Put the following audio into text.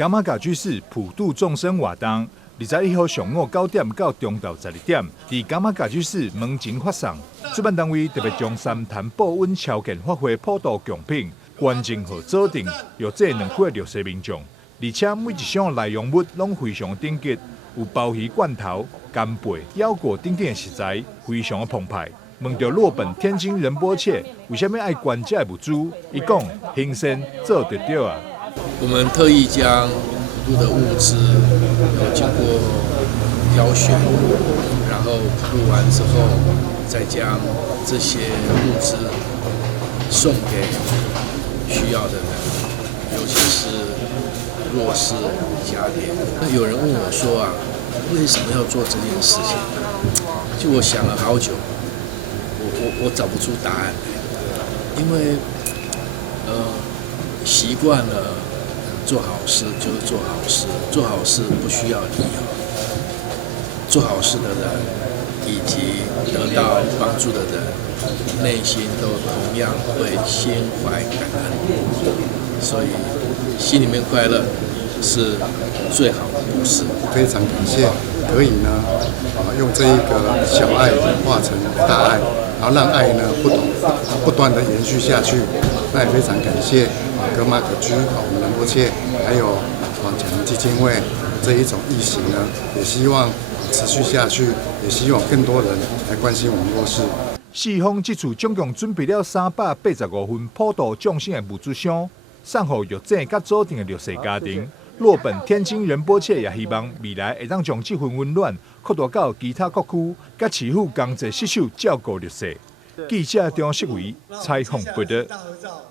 柑仔家居士普度众生活动，21号上午9点到中昼12点，伫柑仔家居士门前发送。主办单位特别将三潭保温超健发挥普渡奖品，完整和指定有这2批绿色民众，而且每一项内容物拢非常顶级，有鲍鱼罐头、干贝、腰果等等的食材，非常的澎湃。问到洛本天津仁波切为什么爱关这物资？伊讲新鲜做得到啊。我们特意将普渡的物资有经过挑选，然后普渡完之后，再将这些物资送给需要的人，尤其是弱势家庭。那有人问我说啊，为什么要做这件事情？就我想了好久，我找不出答案，因为习惯了做好事就是做好事，做好事不需要理由，做好事的人以及得到帮助的人，内心都同样会心怀感恩，所以心里面快乐是最好的故事。非常感谢可以呢，用这一个小爱化成大爱，然后让爱呢不断的延续下去。那也非常感谢格玛可居我们仁波切，还有奖基金会这一种义行呢，也希望持续下去，也希望更多人来关心我们弱势。四方这次总共准备了385份普渡众生的物资箱，送予弱者甲指定的弱势家庭。洛本天津仁波切也希望未来会当将这份温暖扩大到其他各区，甲市府同齐携手照顾弱势。记者张世伟采访报道。